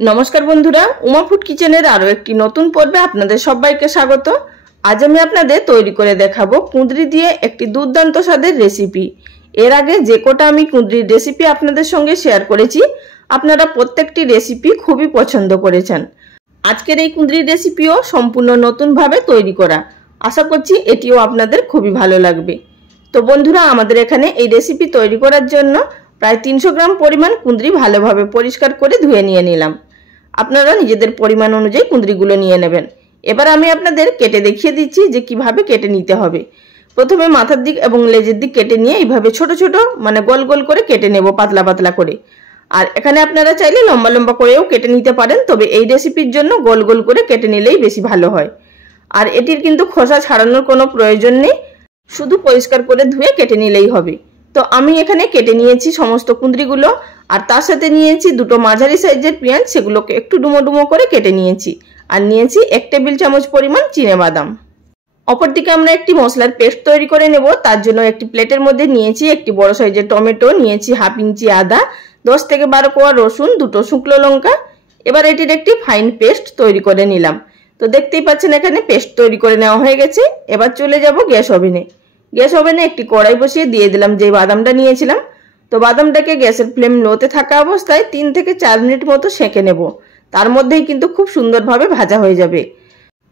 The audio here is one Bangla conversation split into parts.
नमस्कार बंधुरा उमा फूड किचेनेर आरो एकटी नतून पर्वे आपनादेर सबाइके स्वागत। आज आमि आपनादेर तैरी करे देखाबो कुंदरी दिये एकटी दुर्दान्त स्वादेर रेसिपि। एर आगे जे कोटा आमि कुंदरिर रेसिपि आपनादेर संगे शेयर करेछि आपनारा प्रत्येकटी रेसिपि खूबई पछंद करेछेन। आजकेर एई कुंदरिर रेसिपिओ सम्पूर्ण नतून भावे तैरी करा। आशा करछि एटिओ आपनादेर खूबई भालो लागबे। तो बंधुरा आमादेर एखाने एई रेसिपि तैरी करार जोन्नो प्राय 300 ग्राम परिमाण कुंदरी भालोभावे परिष्कार करे धुए निये निलाम। আপনারা নিজেদের পরিমাণ অনুযায়ী কুঁদরিগুলো নিয়ে নেবেন। এবার আমি আপনাদের কেটে দেখিয়ে দিচ্ছি যে কিভাবে কেটে নিতে হবে। প্রথমে মাথার দিক এবং লেজের দিক কেটে নিয়ে এইভাবে ছোট ছোট মানে গোল গোল করে কেটে নেব পাতলা পাতলা করে। আর এখানে আপনারা চাইলে লম্বা লম্বা করেও কেটে নিতে পারেন, তবে এই রেসিপির জন্য গোল গোল করে কেটে নিলেই বেশি ভালো হয়। আর এটির কিন্তু খোসা ছাড়ানোর কোনো প্রয়োজন নেই, শুধু পরিষ্কার করে ধুয়ে কেটে নিলেই হবে। তো আমি এখানে কেটে নিয়েছি সমস্ত কুঁদরিগুলো, আর তার সাথে নিয়েছি দুটো মাঝারি সাইজের পেঁয়াজ, সেগুলোকে একটু ডুমো ডুমো করে কেটে নিয়েছি। আর নিয়েছি 1 টেবিল চামচ পরিমাণ চিনেবাদাম। অপরদিকে আমরা একটি মশলার পেস্ট তৈরি করে নেব। তার জন্য একটি প্লেটের মধ্যে নিয়েছি একটি বড় সাইজের টমেটো, নিয়েছি হাফ ইঞ্চি আদা, 10 থেকে 12 কোয়া রসুন, দুটো শুকনো লঙ্কা। এবার এটির একটি ফাইন পেস্ট তৈরি করে নিলাম। তো দেখতেই পাচ্ছেন এখানে পেস্ট তৈরি করে নেওয়া হয়ে গেছে। এবার চলে যাব গ্যাস ওভেনে। গ্যাস ওভেনে একটি কড়াই বসিয়ে দিয়ে দিলাম যে বাদামটা নিয়েছিলাম। তো বাদামটাকে গ্যাসের ফ্লেম লোতে থাকা অবস্থায় 3 থেকে 4 মিনিট মতো সেঁকে নেব। তার মধ্যেই কিন্তু খুব সুন্দরভাবে ভাজা হয়ে যাবে।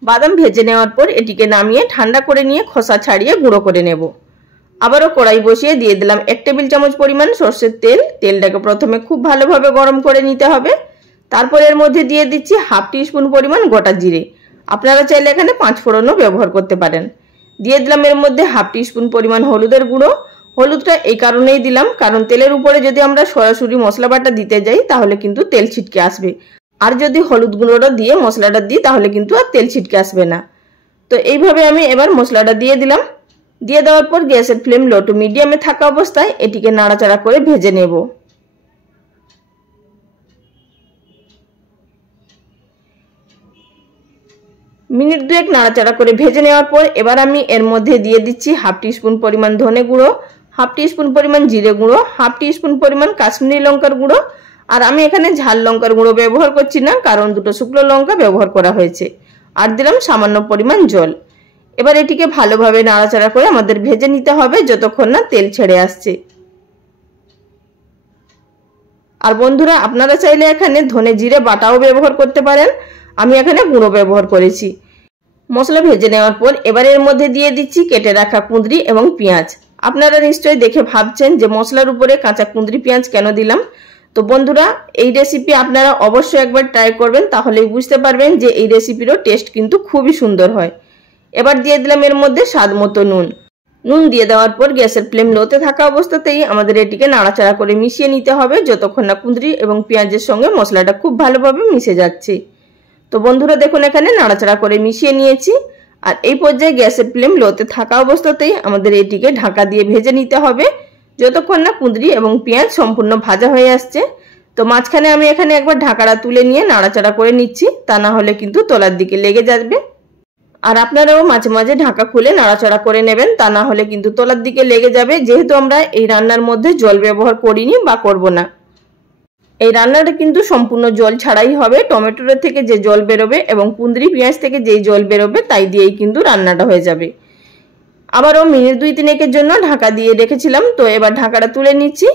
বাদাম ভেজে নেওয়ার পর এটিকে নামিয়ে ঠান্ডা করে নিয়ে খোসা ছাড়িয়ে গুঁড়ো করে নেব। আবারও কড়াই বসিয়ে দিয়ে দিলাম 1 টেবিল চামচ পরিমাণ সরষের তেল। তেলটাকে প্রথমে খুব ভালোভাবে গরম করে নিতে হবে। তারপর এর মধ্যে দিয়ে দিচ্ছি হাফ টিস্পুন পরিমাণ গোটা জিরে। আপনারা চাইলে এখানে 5 ফোড়নও ব্যবহার করতে পারেন। দিয়ে দিলাম এর মধ্যে হাফ টিস্পুন পরিমাণ হলুদের গুঁড়ো। হলুদটা এই কারণেই দিলাম কারণ তেলের উপরে যদি আমরা সরাসরি মশলা বাটা দিতে যাই তাহলে কিন্তু তেল ছিটকে আসবে, আর যদি হলুদ গুঁড়োটা দিয়ে মশলাটা দিই তাহলে কিন্তু আর তেল ছিটকে আসবে না। তো এইভাবে আমি এবার মশলাটা দিয়ে দিলাম। দিয়ে দেওয়ার পর গ্যাসের ফ্লেম লো টু মিডিয়ামে থাকা অবস্থায় এটিকে নাড়াচাড়া করে ভেজে নেব। মিনিট 2 নাড়াচাড়া করে ভেজে নেওয়ার পর এবার আমি এর মধ্যে দিয়ে দিচ্ছি হাফ টিস্পুন পরিমাণ ধনে গুঁড়ো, হাফ টিস্পুন পরিমাণ জিরে গুঁড়ো, হাফ টিস্পুন পরিমাণ কাশ্মীরি লঙ্কার গুঁড়ো। আর আমি এখানে ঝাল লঙ্কার গুঁড়ো ব্যবহার করছি না, কারণ দুটো শুকনো লঙ্কা ব্যবহার করা হয়েছে। আর দিলাম সামান্য পরিমাণ জল। এবার এটিকে ভালোভাবে নাড়াচাড়া করে আমাদের ভেজে নিতে হবে যতক্ষণ না তেল ছেড়ে আসছে। আর বন্ধুরা আপনারা চাইলে এখানে ধনে জিরে বাটাও ব্যবহার করতে পারেন, আমি এখানে গুঁড়ো ব্যবহার করেছি। মশলা ভেজে নেওয়ার পর এবার এর মধ্যে দিয়ে দিচ্ছি কেটে রাখা কুঁদরি এবং পেঁয়াজ। আপনারা নিশ্চয়ই দেখে ভাবছেন যে মশলার উপরে কাঁচা কুঁদরি পেঁয়াজ কেন দিলাম। তো বন্ধুরা এই রেসিপি আপনারা অবশ্যই একবার ট্রাই করবেন, তাহলেই বুঝতে পারবেন যে এই রেসিপিরও টেস্ট কিন্তু খুবই সুন্দর হয়। এবার দিয়ে দিলাম এর মধ্যে স্বাদ মতো নুন। নুন দিয়ে দেওয়ার পর গ্যাসের ফ্লেম লোতে থাকা অবস্থাতেই আমাদের এটিকে নাড়াচাড়া করে মিশিয়ে নিতে হবে যতক্ষণ না কুঁদরি এবং পেঁয়াজের সঙ্গে মশলাটা খুব ভালোভাবে মিশে যাচ্ছে। তো বন্ধুরা দেখুন এখানে নাড়াচাড়া করে মিশিয়ে নিয়েছি। আর এই পর্যায়ে গ্যাসের ফ্লেম লোতে থাকা অবস্থাতেই আমাদের এটিকে ঢাকা দিয়ে ভেজে নিতে হবে যতক্ষণ না কুঁদরি এবং পেঁয়াজ সম্পূর্ণ ভাজা হয়ে আসছে। তো মাঝখানে আমি এখানে একবার ঢাকাটা তুলে নিয়ে নাড়াচাড়া করে নিচ্ছি, তা না হলে কিন্তু তলার দিকে লেগে যাবে। আর আপনারাও মাঝে মাঝে ঢাকা খুলে নাড়াচাড়া করে নেবেন, তা না হলে কিন্তু তলার দিকে লেগে যাবে, যেহেতু আমরা এই রান্নার মধ্যে জল ব্যবহার করিনি বা করব না। এই রান্নাটা কিন্তু সম্পূর্ণ জল ছাড়াই হবে। টমেটোর থেকে যে জল বেরোবে এবং কুঁদরি পেঁয়াজ থেকে যেই জল বেরোবে তাই দিয়েই কিন্তু রান্নাটা হয়ে যাবে। আবারও মিনিট 2-3 জন্য ঢাকা দিয়ে রেখেছিলাম। তো এবার ঢাকাটা তুলে নিচ্ছি।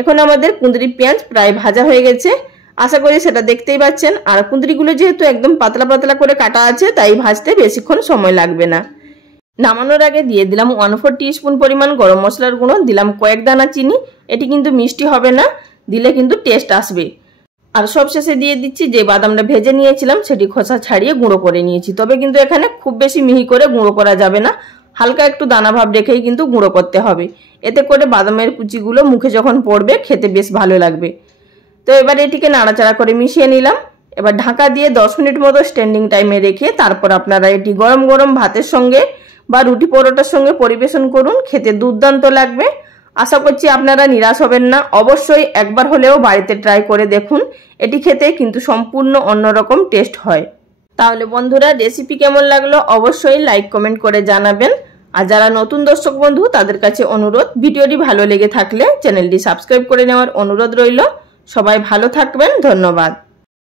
এখন আমাদের কুঁদরি পেঁয়াজ প্রায় ভাজা হয়ে গেছে, আশা করি সেটা দেখতেই পাচ্ছেন। আর কুঁদরিগুলো যেহেতু একদম পাতলা পাতলা করে কাটা আছে তাই ভাজতে বেশিক্ষণ সময় লাগবে না। নামানোর আগে দিয়ে দিলাম 1/4 টিস্পুন পরিমাণ গরম মশলার গুঁড়ো, দিলাম কয়েক দানা চিনি। এটি কিন্তু মিষ্টি হবে না, দিলে কিন্তু টেস্ট আসবে। আর সবশেষে দিয়ে দিচ্ছি যে বাদামটা ভেজে নিয়েছিলাম সেটি খোসা ছাড়িয়ে গুঁড়ো করে নিয়েছি। তবে কিন্তু এখানে খুব বেশি মিহি করে গুঁড়ো করা যাবে না, হালকা একটু দানা ভাব রেখেই কিন্তু গুঁড়ো করতে হবে। এতে করে বাদামের কুচিগুলো মুখে যখন পড়বে খেতে বেশ ভালো লাগবে। তো এবার এটিকে নাড়াচাড়া করে মিশিয়ে নিলাম। এবার ঢাকা দিয়ে 10 মিনিট মতো স্ট্যান্ডিং টাইমে রেখে তারপর আপনারা এটি গরম গরম ভাতের সঙ্গে বা রুটি পরোটার সঙ্গে পরিবেশন করুন, খেতে দুর্দান্ত লাগবে। আশা করছি আপনারা নিরাশ হবেন না, অবশ্যই একবার হলেও বাড়িতে ট্রাই করে দেখুন। এটি খেতে কিন্তু সম্পূর্ণ অন্যরকম টেস্ট হয়। তাহলে বন্ধুরা রেসিপি কেমন লাগলো অবশ্যই লাইক কমেন্ট করে জানাবেন। আর যারা নতুন দর্শক বন্ধু তাদের কাছে অনুরোধ, ভিডিওটি ভালো লেগে থাকলে চ্যানেলটি সাবস্ক্রাইব করে নেওয়ার অনুরোধ রইল। সবাই ভালো থাকবেন, ধন্যবাদ।